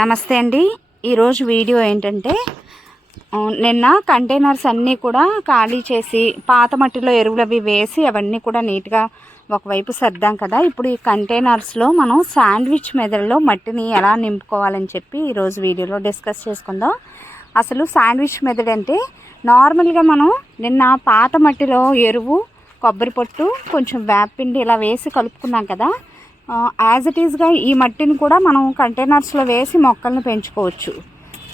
నమస్తే అండి. ఈరోజు వీడియో ఏంటంటే నిన్న కంటైనర్స్ అన్నీ కూడా ఖాళీ చేసి పాత మట్టిలో ఎరువులు అవి వేసి అవన్నీ కూడా నీట్గా ఒకవైపు సర్దాం కదా. ఇప్పుడు ఈ కంటైనర్స్లో మనం శాండ్విచ్ మెథడ్లో మట్టిని ఎలా నింపుకోవాలని చెప్పి ఈరోజు వీడియోలో డిస్కస్ చేసుకుందాం. అసలు శాండ్విచ్ మెథడ్ అంటే నార్మల్గా మనం నిన్న పాత మట్టిలో ఎరువు, కొబ్బరి పొట్టు, కొంచెం వేపపిండి ఇలా వేసి కలుపుకున్నాం కదా. యాజ్ ఇట్ ఈజ్గా ఈ మట్టిని కూడా మనం కంటైనర్స్లో వేసి మొక్కలను పెంచుకోవచ్చు.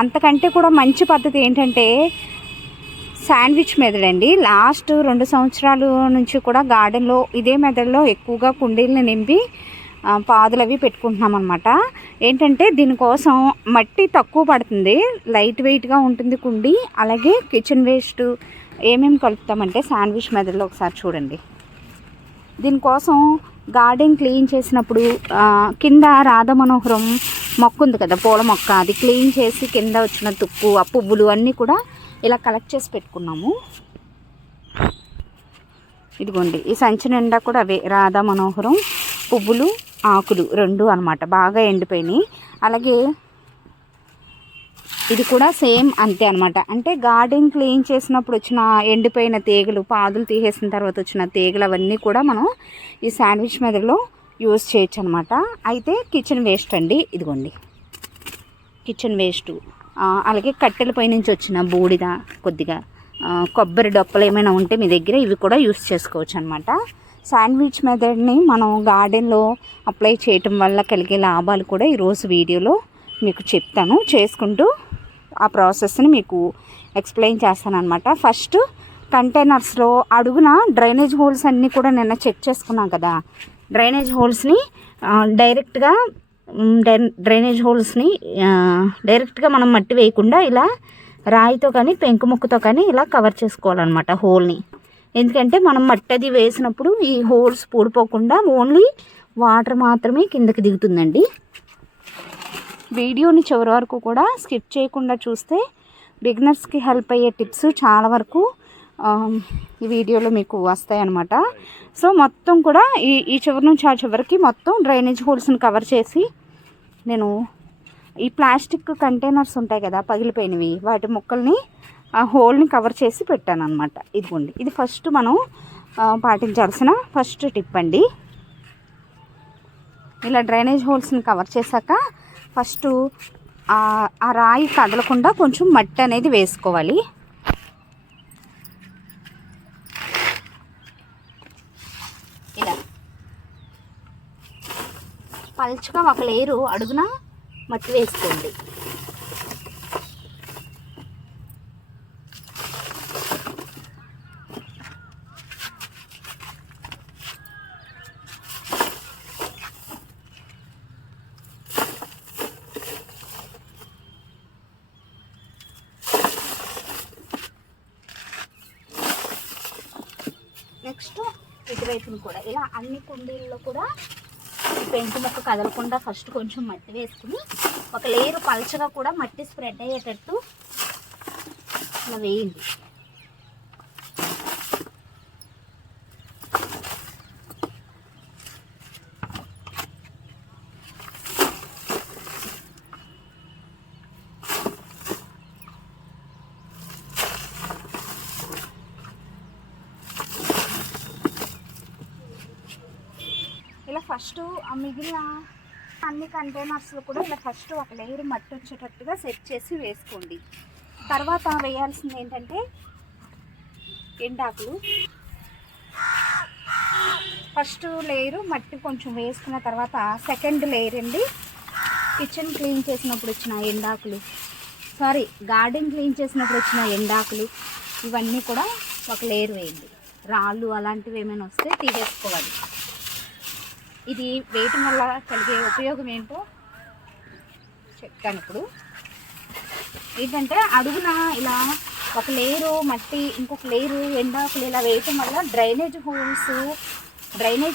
అంతకంటే కూడా మంచి పద్ధతి ఏంటంటే శాండ్విచ్ మెథడ్ అండి. లాస్ట్ 2 సంవత్సరాల నుంచి కూడా గార్డెన్లో ఇదే మెథడ్లో ఎక్కువగా కుండీలను నింపి పాదులు అవి పెట్టుకుంటున్నాం అనమాట. ఏంటంటే దీనికోసం మట్టి తక్కువ పడుతుంది, లైట్ వెయిట్గా ఉంటుంది కుండీ. అలాగే కిచెన్ వేస్ట్ ఏమేమి కలుపుతామంటే శాండ్విచ్ మెథడ్లో ఒకసారి చూడండి. దీనికోసం గార్డెన్ క్లీన్ చేసినప్పుడు కింద రాధా మనోహరం మొక్క ఉంది కదా, పూల మొక్క, అది క్లీన్ చేసి కింద వచ్చిన తుక్కు, ఆ పువ్వులు అన్నీ కూడా ఇలా కలెక్ట్ చేసి పెట్టుకున్నాము. ఇదిగోండి, ఈ సంచి నిండా కూడా అవే రాధా మనోహరం పువ్వులు, ఆకులు 2 అన్నమాట, బాగా ఎండిపోయినాయి. అలాగే ఇది కూడా సేమ్ అంతే అనమాట. అంటే గార్డెన్ క్లీన్ చేసినప్పుడు వచ్చిన ఎండిపోయిన తీగలు, పాదులు తీసేసిన తర్వాత వచ్చిన తీగలు అవన్నీ కూడా మనం ఈ శాండ్విచ్ మెథడ్లో యూజ్ చేయొచ్చు అనమాట. అయితే కిచెన్ వేస్ట్ అండి, ఇదిగోండి కిచెన్ వేస్ట్. అలాగే కట్టెల పై నుంచి వచ్చిన బూడిద, కొద్దిగా కొబ్బరి డొప్పలు ఏమైనా ఉంటే మీ దగ్గర ఇవి కూడా యూజ్ చేసుకోవచ్చు అనమాట. శాండ్విచ్ మెథడ్ని మనం గార్డెన్లో అప్లై చేయటం వల్ల కలిగే లాభాలు కూడా ఈరోజు వీడియోలో మీకు చెప్తాను. చేసుకుంటూ ఆ ప్రాసెస్ని మీకు ఎక్స్ప్లెయిన్ చేస్తాను అనమాట. ఫస్ట్ కంటైనర్స్లో అడుగున డ్రైనేజ్ హోల్స్ అన్నీ కూడా నిన్న చెక్ చేసుకున్నాం కదా. డ్రైనేజ్ హోల్స్ని డైరెక్ట్గా మనం మట్టి వేయకుండా ఇలా రాయితో కానీ పెంకు ముక్కతో కానీ ఇలా కవర్ చేసుకోవాలన్నమాట హోల్ని. ఎందుకంటే మనం మట్టి అది వేసినప్పుడు ఈ హోల్స్ పూడిపోకుండా ఓన్లీ వాటర్ మాత్రమే కిందకి దిగుతుందండి. వీడియోని చివరి వరకు కూడా స్కిప్ చేయకుండా చూస్తే బిగినర్స్కి హెల్ప్ అయ్యే టిప్స్ చాలా వరకు ఈ వీడియోలో మీకు వస్తాయి అన్నమాట. సో మొత్తం కూడా ఈ చివరి నుంచి ఆ చివరికి మొత్తం డ్రైనేజ్ హోల్స్ని కవర్ చేసి నేను ఈ ప్లాస్టిక్ కంటైనర్స్ ఉంటాయి కదా పగిలిపోయినవి, వాటి ముక్కల్ని ఆ హోల్ని కవర్ చేసి పెట్టాను అనమాట. ఇదిగోండి, ఇది ఫస్ట్ మనం పాటించాల్సిన ఫస్ట్ టిప్ అండి. ఇలా డ్రైనేజ్ హోల్స్ని కవర్ చేశాక ఫస్ట్ ఆ రాయి కదలకుండా కొంచెం మట్టి అనేది వేసుకోవాలి. ఇలా పల్చగా ఒక లేరు అడుగున మట్టి వేసుకోండి. నెక్స్ట్ ఇటువైపును కూడా ఇలా అన్ని కుండీల్లో కూడా పెంకు మొక్క కదలకుండా ఫస్ట్ కొంచెం మట్టి వేసుకుని ఒక లేరు పల్చగా కూడా మట్టి స్ప్రెడ్ అయ్యేటట్టు ఇలా వేయండి. ఇలా ఫస్ట్ మిగిలిన అన్ని కంటైనర్స్లో కూడా ఇలా ఫస్ట్ ఒక లేయర్ మట్టి వచ్చేటట్టుగా సెట్ చేసి వేసుకోండి. తర్వాత వేయాల్సింది ఏంటంటే ఎండాకులు. ఫస్ట్ లేయరు మట్టి కొంచెం వేసుకున్న తర్వాత సెకండ్ లేయర్ అండి కిచెన్ క్లీన్ చేసినప్పుడు వచ్చిన ఎండాకులు, గార్డెన్ క్లీన్ చేసినప్పుడు వచ్చిన ఎండాకులు, ఇవన్నీ కూడా ఒక లేయర్ వేయండి. రాళ్ళు అలాంటివి ఏమైనా వస్తే తీసేసుకోవాలి. ఇది వేయటం వల్ల కలిగే ఉపయోగం ఏంటో చెప్తాను. ఇప్పుడు ఏంటంటే అడుగున ఇలా ఒక లేయరు మట్టి, ఇంకొక లేయరు ఎండాకులు ఇలా వేయటం వల్ల డ్రైనేజ్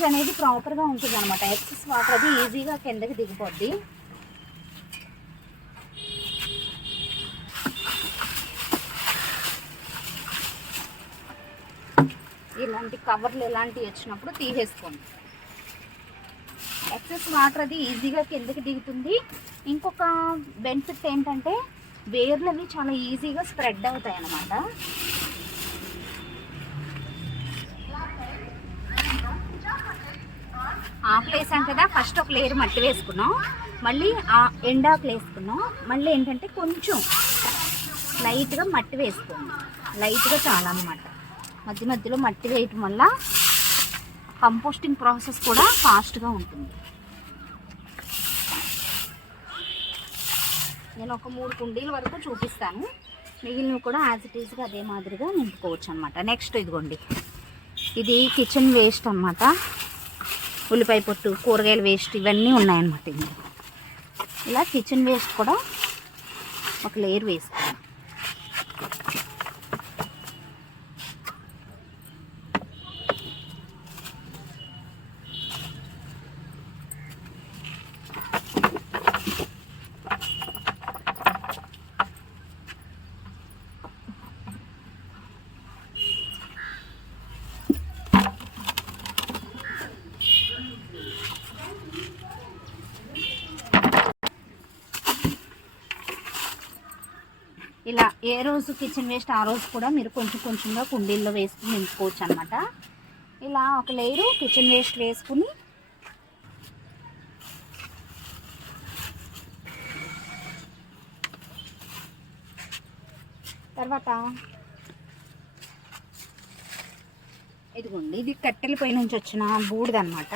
అనేది ప్రాపర్గా ఉంటుంది అనమాట. ఎక్సెస్ వాటర్ అది ఈజీగా కిందకి దిగిపోద్ది. ఇలాంటి కవర్లు ఇలాంటివి వచ్చినప్పుడు తీసేసుకోండి. ఎక్సెస్ వాటర్ అది ఈజీగా కిందకి దిగుతుంది. ఇంకొక బెనిఫిట్ ఏంటంటే వేర్లు అవి చాలా ఈజీగా స్ప్రెడ్ అవుతాయి అన్నమాట. ఆకులు వేసాం కదా, ఫస్ట్ ఒక లేయర్ మట్టి వేసుకున్నాం, మళ్ళీ ఎండాకులు వేసుకున్నాం, మళ్ళీ ఏంటంటే కొంచెం లైట్గా మట్టి వేసుకున్నాం. లైట్గా చాలా అన్నమాట. మధ్య మధ్యలో మట్టి వేయటం వల్ల కంపోస్టింగ్ ప్రాసెస్ కూడా ఫాస్ట్గా ఉంటుంది. నేను ఒక 3 కుండీల వరకు చూపిస్తాను, మిగిలినవి కూడా యాజ్ ఇట్ ఈస్గా అదే మాదిరిగా నింపుకోవచ్చు అనమాట. నెక్స్ట్ ఇదిగోండి, ఇది కిచెన్ వేస్ట్ అన్నమాట. ఉల్లిపాయ పొట్టు, కూరగాయల వేస్ట్ ఇవన్నీ ఉన్నాయన్నమాట. ఇందులో ఇలా కిచెన్ వేస్ట్ కూడా ఒక లేయర్ వేసుకోవాలి. ఇలా ఏ రోజు కిచెన్ వేస్ట్ ఆ రోజు కూడా మీరు కొంచెం కొంచెంగా కుండీల్లో వేసుకుని నింపుకోవచ్చు అనమాట. ఇలా ఒక లేయరు కిచెన్ వేస్ట్ వేసుకుని తర్వాత ఇదిగోండి, ఇది కట్టెల పై నుంచి వచ్చిన బూడిదన్నమాట.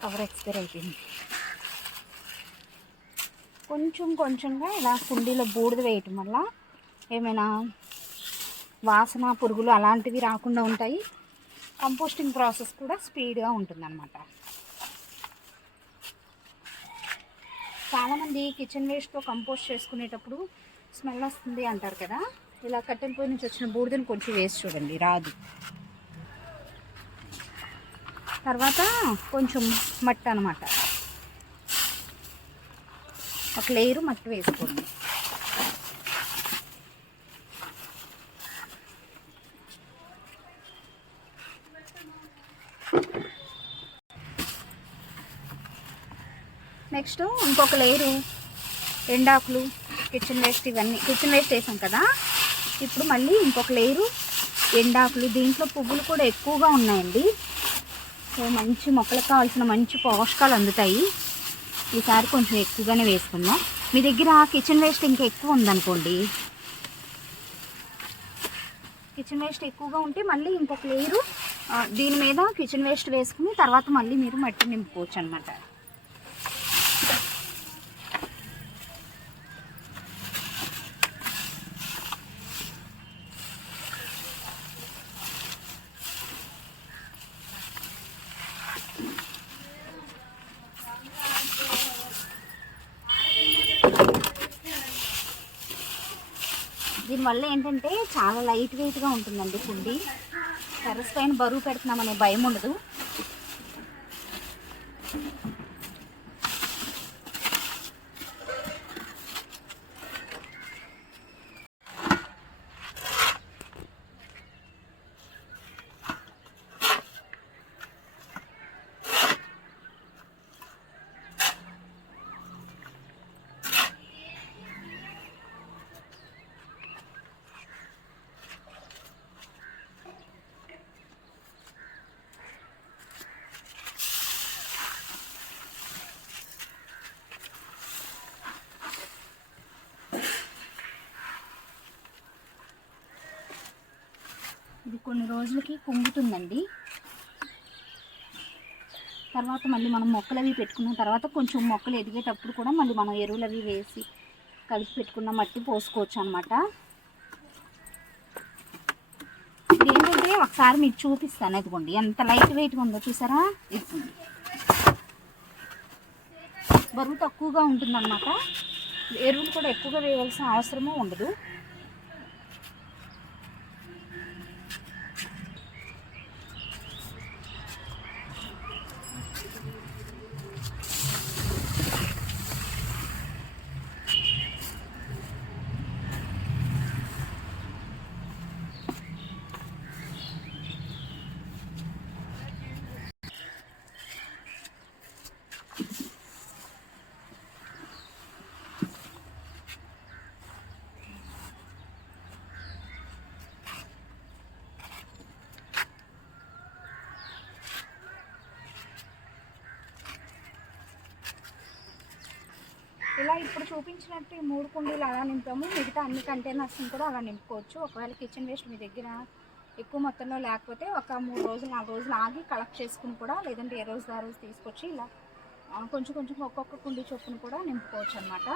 కవర్ ఎక్స్పైర్ అయిపోయింది. కొంచెం కొంచెంగా ఇలా కుండీలో బూడిద వేయటం వల్ల ఏమైనా వాసన, పురుగులు అలాంటివి రాకుండా ఉంటాయి. కంపోస్టింగ్ ప్రాసెస్ కూడా స్పీడ్గా ఉంటుందన్నమాట. చాలామంది కిచెన్ వేస్ట్తో కంపోస్ట్ చేసుకునేటప్పుడు స్మెల్ వస్తుంది అంటారు కదా. ఇలా కట్టెల పొయ్యి నుంచి వచ్చిన బూడిదని కొంచెం వేసి చూడండి, రాదు. తర్వాత కొంచెం మట్టి అన్నమాట, ఒక లేయరు మట్టి వేసుకోండి. నెక్స్ట్ ఇంకొక లేయరు ఎండాకులు, కిచెన్ వేస్ట్ ఇవన్నీ. కిచెన్ వేస్ట్ వేసాం కదా, ఇప్పుడు మళ్ళీ ఇంకొక లేయరు ఎండాకులు. దీంట్లో పువ్వులు కూడా ఎక్కువగా ఉన్నాయండి. సో మంచి మొక్కలకు కావాల్సిన మంచి పోషకాలు అందుతాయి. ఈసారి కొంచెం ఎక్కువగానే వేసుకుందాం. మీ దగ్గర కిచెన్ వేస్ట్ ఇంకా ఎక్కువ ఉందనుకోండి, కిచెన్ వేస్ట్ ఎక్కువగా ఉంటే మళ్ళీ ఇంకొక లేయరు దీని మీద కిచెన్ వేస్ట్ వేసుకుని తర్వాత మళ్ళీ మీరు మట్టి నింపుకోవచ్చు అనమాట. దీనివల్ల ఏంటంటే చాలా లైట్ వెయిట్గా ఉంటుందండి కుండీ. టెర్రస్ పైన బరువు పెడుతున్నామనే భయం ఉండదు. ఇది కొన్ని రోజులకి కుంగుతుందండి. తర్వాత మళ్ళీ మనం మొక్కలు అవి పెట్టుకున్న తర్వాత కొంచెం మొక్కలు ఎదిగేటప్పుడు కూడా మళ్ళీ మనం ఎరువులు అవి వేసి కలిపి పెట్టుకున్న మట్టి పోసుకోవచ్చు అనమాట. ఇది ఏంటంటే ఒకసారి మీకు చూపిస్తాను. ఇదిగోండి ఎంత లైట్ వెయిట్గా ఉందో చూసారా. ఇది బరువు తక్కువగా ఉంటుందన్నమాట. ఎరువులు కూడా ఎక్కువగా వేయాల్సిన అవసరమూ ఉండదు. ఇలా ఇప్పుడు చూపించినట్టు ఈ 3 కుండీలు అలా నింపాము. మిగతా అన్ని కంటైనర్స్ని కూడా అలా నింపుకోవచ్చు. ఒకవేళ కిచెన్ వేస్ట్ మీ దగ్గర ఎక్కువ మొత్తంలో లేకపోతే ఒక 3 రోజులు 4 రోజులు ఆగి కలెక్ట్ చేసుకుని కూడా, లేదంటే ఏ రోజు ఆ రోజు తీసుకొచ్చి ఇలా కొంచెం కొంచెం ఒక్కొక్క కుండీ చొప్పున కూడా నింపుకోవచ్చు అనమాట.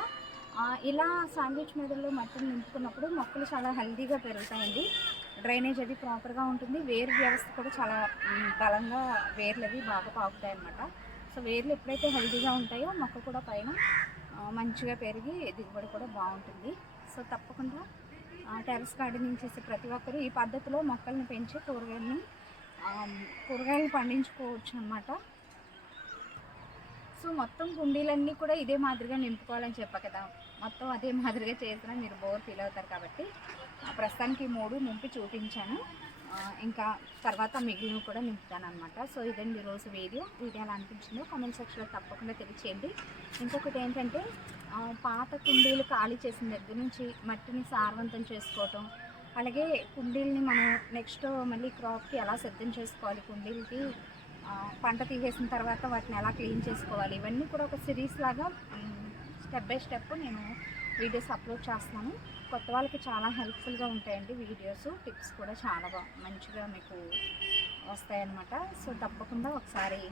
ఇలా శాండ్విచ్ మెదడులో మట్టిని నింపుకున్నప్పుడు మొక్కలు చాలా హెల్తీగా పెరుగుతాయండి. డ్రైనేజ్ అది ప్రాపర్గా ఉంటుంది. వేరు వ్యవస్థ కూడా చాలా బలంగా వేర్లు అవి బాగా పాకుతాయి అన్నమాట. సో వేర్లు ఎప్పుడైతే హెల్తీగా ఉంటాయో మొక్క కూడా పైన మంచిగా పెరిగి దిగుబడి కూడా బాగుంటుంది. సో తప్పకుండా టెర్రస్ గార్డెనింగ్ చేసే ప్రతి ఒక్కరూ ఈ పద్ధతిలో మొక్కల్ని పెంచి కూరగాయలు పండించుకోవచ్చు అన్నమాట. సో మొత్తం కుండీలన్నీ కూడా ఇదే మాదిరిగా నింపుకోవాలని చెప్పా కదా, మొత్తం అదే మాదిరిగా చేసినా మీరు బోర్ ఫీల్ అవుతారు కాబట్టి ప్రస్తుతానికి 3 నింపి చూపించాను. ఇంకా తర్వాత మిగిలిన కూడా నింపుతాను అనమాట. సో ఇదండి ఈరోజు వీడియో ఎలా అనిపించిందో కామెంట్ సెక్షన్లో తప్పకుండా తెలియచేయండి. ఇంకొకటి ఏంటంటే పాత కుండీలు ఖాళీ చేసిన దగ్గర నుంచి మట్టిని సారవంతం చేసుకోవటం, అలాగే కుండీలని మనం నెక్స్ట్ మళ్ళీ క్రాప్కి ఎలా సిద్ధం చేసుకోవాలి, కుండీలకి పంట తీసేసిన తర్వాత వాటిని ఎలా క్లీన్ చేసుకోవాలి, ఇవన్నీ కూడా ఒక సిరీస్ లాగా స్టెప్ బై స్టెప్ నేను వీడియోస్ అప్లోడ్ చేస్తున్నాను. కొత్త వాళ్ళకి చాలా హెల్ప్ఫుల్గా ఉంటాయండి వీడియోస్, టిప్స్ కూడా చాలా మంచిగా మీకు వస్తాయన్నమాట. సో తప్పకుండా ఒకసారి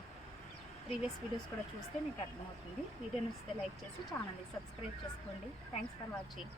ప్రీవియస్ వీడియోస్ కూడా చూస్తే మీకు అర్థమవుతుంది. వీడియో నచ్చితే లైక్ చేసి ఛానల్ని సబ్స్క్రైబ్ చేసుకోండి. Thanks for watching.